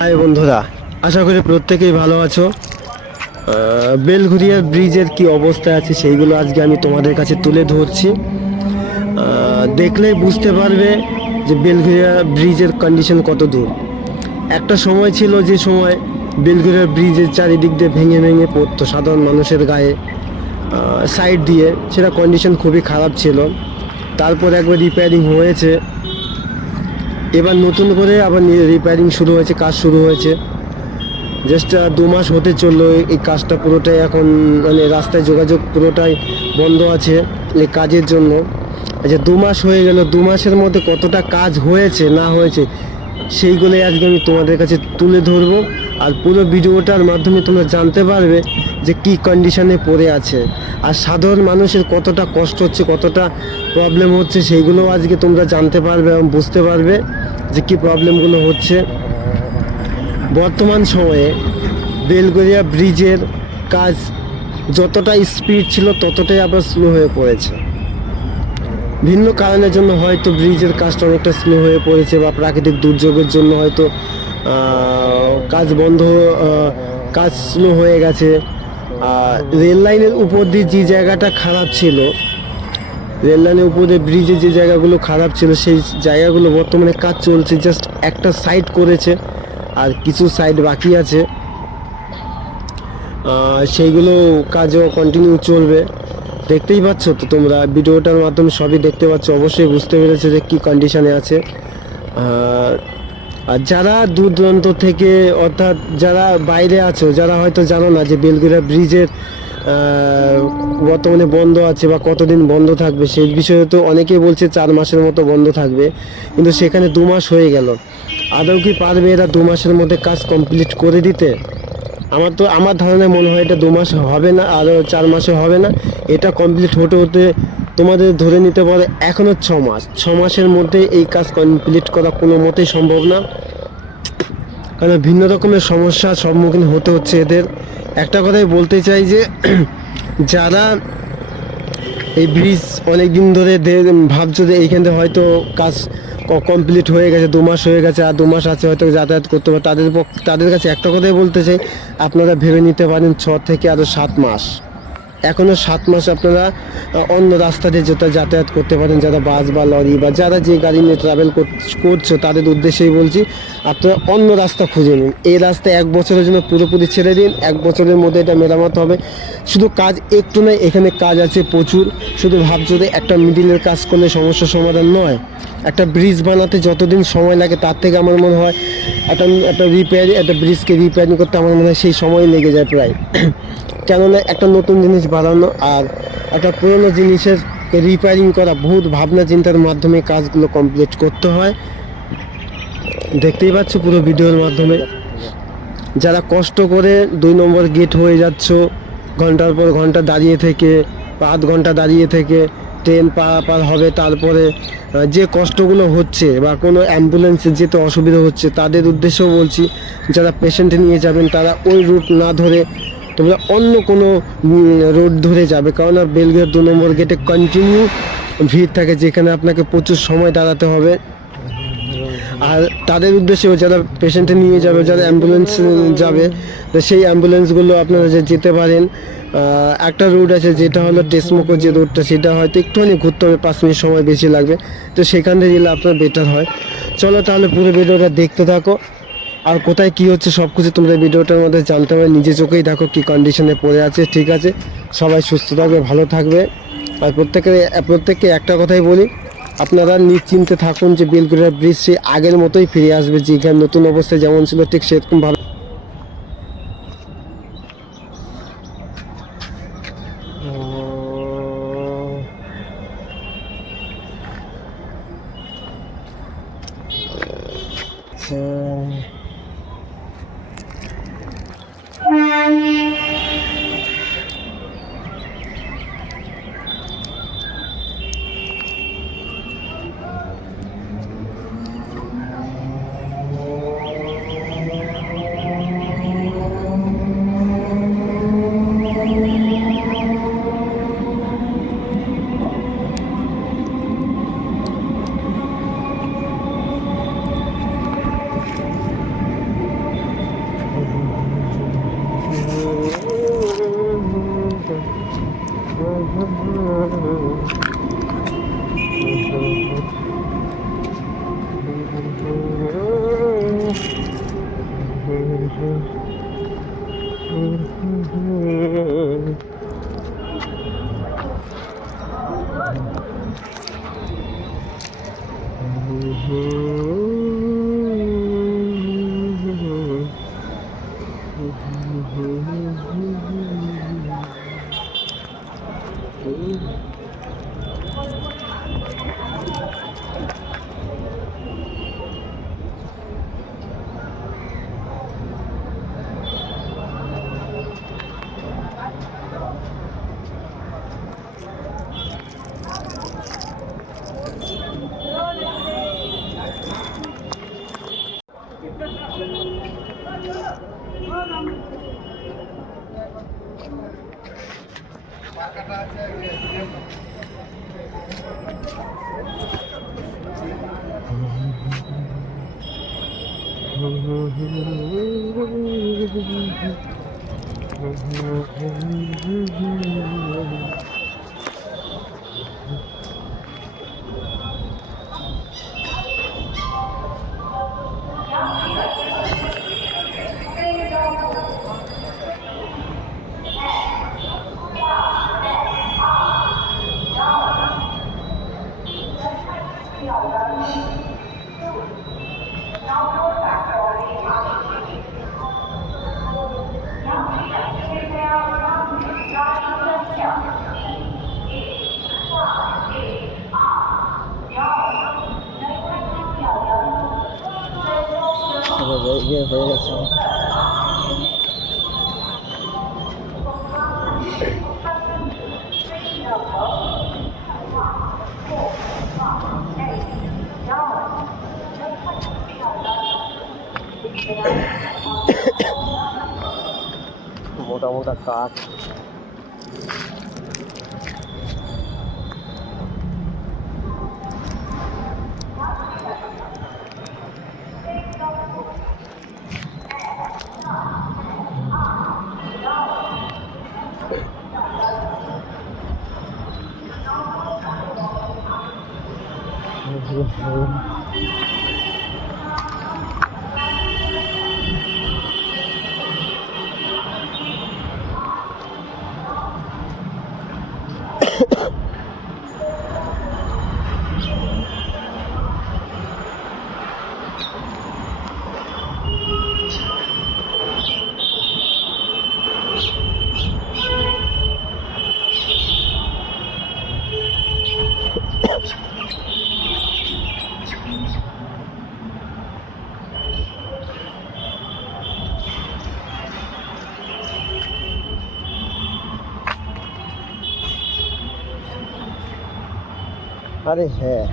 High বন্ধুরা, আশা করি প্রত্যেকেই ভালো আছো। বেলঘরিয়া ব্রিজের কি অবস্থা আছে সেইগুলো আজকে আমি তোমাদের কাছে তুলে ধরছি। দেখলেই বুঝতে পারবে যে বেলঘরিয়া ব্রিজের কন্ডিশন কত দূর। একটা সময় ছিল যে সময় বেলঘরিয়া ব্রিজের চারিদিক দিয়ে ভেঙে ভেঙে পড়তো সাধারণ মানুষের গায়ে, সাইড দিয়ে, সেটা কন্ডিশন খুবই খারাপ ছিল। তারপর একবার রিপেয়ারিং হয়েছে, এবার নতুন করে আবার রিপেয়ারিং শুরু হয়েছে, কাজ শুরু হয়েছে। জাস্ট 2 মাস হতে চললো এই কাজটা পুরোটাই এখন, মানে রাস্তায় যোগাযোগ পুরোটাই বন্ধ আছে এই কাজের জন্য। আচ্ছা, 2 মাস হয়ে গেল, 2 মাসের মধ্যে কতটা কাজ হয়েছে না হয়েছে সেইগুলোই আজকে আমি তোমাদের কাছে তুলে ধরবো। আর পুরো ভিডিওটার মাধ্যমে তোমরা জানতে পারবে যে কী কন্ডিশনে পড়ে আছে, আর সাধারণ মানুষের কতটা কষ্ট হচ্ছে, কতটা প্রবলেম হচ্ছে সেইগুলোও আজকে তোমরা জানতে পারবে এবং বুঝতে পারবে যে কী প্রবলেমগুলো হচ্ছে। বর্তমান সময়ে বেলগরিয়া ব্রিজের কাজ যতটা স্পিড ছিল ততটাই আবার স্লো হয়ে পড়েছে। ভিন্ন কারণের জন্য হয়তো ব্রিজের কাজটা অনেকটা স্লো হয়ে পড়েছে, বা প্রাকৃতিক দুর্যোগের জন্য হয়তো কাজ বন্ধ, কাজ স্লো হয়ে গেছে। রেল লাইনের উপর দিয়ে যে জায়গাটা খারাপ ছিল, রেল লাইনের উপরে ব্রিজে যে জায়গাগুলো খারাপ ছিল সেই জায়গাগুলো বর্তমানে কাজ চলছে, জাস্ট একটা সাইড করেছে আর কিছু সাইড বাকি আছে। সেইগুলো কাজও কন্টিনিউ চলবে। দেখতেই পাচ্ছ তো তোমরা, ভিডিওটার মাধ্যমে সবই দেখতে পাচ্ছ, অবশ্যই বুঝতে পেরেছো যে কী কন্ডিশনে আছে। আর যারা দূর দূরান্ত থেকে, অর্থাৎ যারা বাইরে আছো, যারা হয়তো জানো না যে বেলগরিয়া ব্রিজের বর্তমানে বন্ধ আছে বা কতদিন বন্ধ থাকবে, সেই বিষয়ে তো অনেকেই বলছে 4 মাসের মতো বন্ধ থাকবে, কিন্তু সেখানে 2 মাস হয়ে গেল। আদৌ কি পারবে এরা 2 মাসের মধ্যে কাজ কমপ্লিট করে দিতে? আমার ধারণায় মনে হয় এটা 2 মাস হবে না, আরও 4 মাসে হবে না। এটা কমপ্লিট হতে হতে তোমাদের ধরে নিতে পারে এখনও 6 মাস। 6 মাসের মধ্যে এই কাজ কমপ্লিট করা কোনো মতেই সম্ভব না, কারণ ভিন্ন রকমের সমস্যার সম্মুখীন হতে হচ্ছে এদের। একটা কথাই বলতে চাই যে যারা এই ব্রিজ অনেক দিন ধরে ভাবছো যে এইখান থেকে হয়তো কাজ কমপ্লিট হয়ে গেছে, 2 মাস হয়ে গেছে, আর 2 মাস আছে হয়তো যাতায়াত করতে পারে, তাদের কাছে একটা কথাই বলতে চাই, আপনারা ভেবে নিতে পারেন 6 থেকে আরও 7 মাস। এখনও 7 মাস আপনারা অন্য রাস্তা দিয়ে যাতায়াত করতে পারেন, যারা বাস বা লরি বা যারা যে গাড়ি নিয়ে ট্রাভেল করছো তাদের উদ্দেশ্যেই বলছি, আপনারা অন্য রাস্তা খুঁজে নিন। এই রাস্তা 1 বছরের জন্য পুরোপুরি ছেড়ে দিন, 1 বছরের মধ্যে এটা মেরামত হবে। শুধু কাজ একটু নয়, এখানে কাজ আছে প্রচুর। শুধু ভাবছো যে একটা মিডিলের কাজ করলে সমস্যার সমাধান নয়। একটা ব্রিজ বানাতে যতদিন সময় লাগে তার থেকে আমার মনে হয় একটা ব্রিজকে রিপেয়ারিং করতে আমার মনে হয় সেই সময় লেগে যায় প্রায়। কেননা একটা নতুন জিনিস বানানো আর একটা পুরনো জিনিসের রিপেয়ারিং করা, বহুত ভাবনা চিন্তার মাধ্যমে কাজগুলো কমপ্লিট করতে হয়। দেখতেই পাচ্ছ পুরো ভিডিওর মাধ্যমে, যারা কষ্ট করে 2 নম্বর গেট হয়ে যাচ্ছ, ঘন্টার পর ঘন্টা দাঁড়িয়ে থেকে বা আধ ঘন্টা দাঁড়িয়ে থেকে ট্রেন পারাপার হবে, তারপরে যে কষ্টগুলো হচ্ছে বা কোনো অ্যাম্বুলেন্সে যেতে অসুবিধা হচ্ছে, তাদের উদ্দেশ্যেও বলছি, যারা পেশেন্ট নিয়ে যাবেন তারা ওই রুট না ধরে তোমরা অন্য কোনো রোড ধরে যাবে, কারণ বেলগেট 2 নম্বর গেটে কন্টিনিউ ভিড় থাকে, যেখানে আপনাকে প্রচুর সময় দাঁড়াতে হবে। আর তাদের উদ্দেশ্যেও যারা পেশেন্টে নিয়ে যাবে, যারা অ্যাম্বুলেন্স যাবে, তো সেই অ্যাম্বুলেন্সগুলো আপনারা যেতে পারেন। একটা রুট আছে যেটা হলো টেসমোকো, যে রুটটা সেটা হয়তো একটুখানি ঘুরতে হবে, 5 মিনিট সময় বেশি লাগবে, তো সেখানে গেলে আপনার বেটার হয়। চলো তাহলে পুরো ভিডিওটা দেখতে থাকো, আর কোথায় কী হচ্ছে সব কিছু তোমরা ভিডিওটার মধ্যে জানতে হবে, নিজে চোখেই দেখো কী কন্ডিশনে পড়ে আছে। ঠিক আছে, সবাই সুস্থ থাকবে, ভালো থাকবে। আর প্রত্যেককে একটা কথাই বলি, আপনারা নিশ্চিন্তে থাকুন যে বেলগরিয়া ব্রিজ সে আগের মতোই ফিরে আসবে, যেখানে নতুন অবস্থায় যেমন ছিল ঠিক সেরকম ভাবে। ইয়ে হয়ে গেছে। মোটা মোটা কাঠ। আরে হ্যাঁ,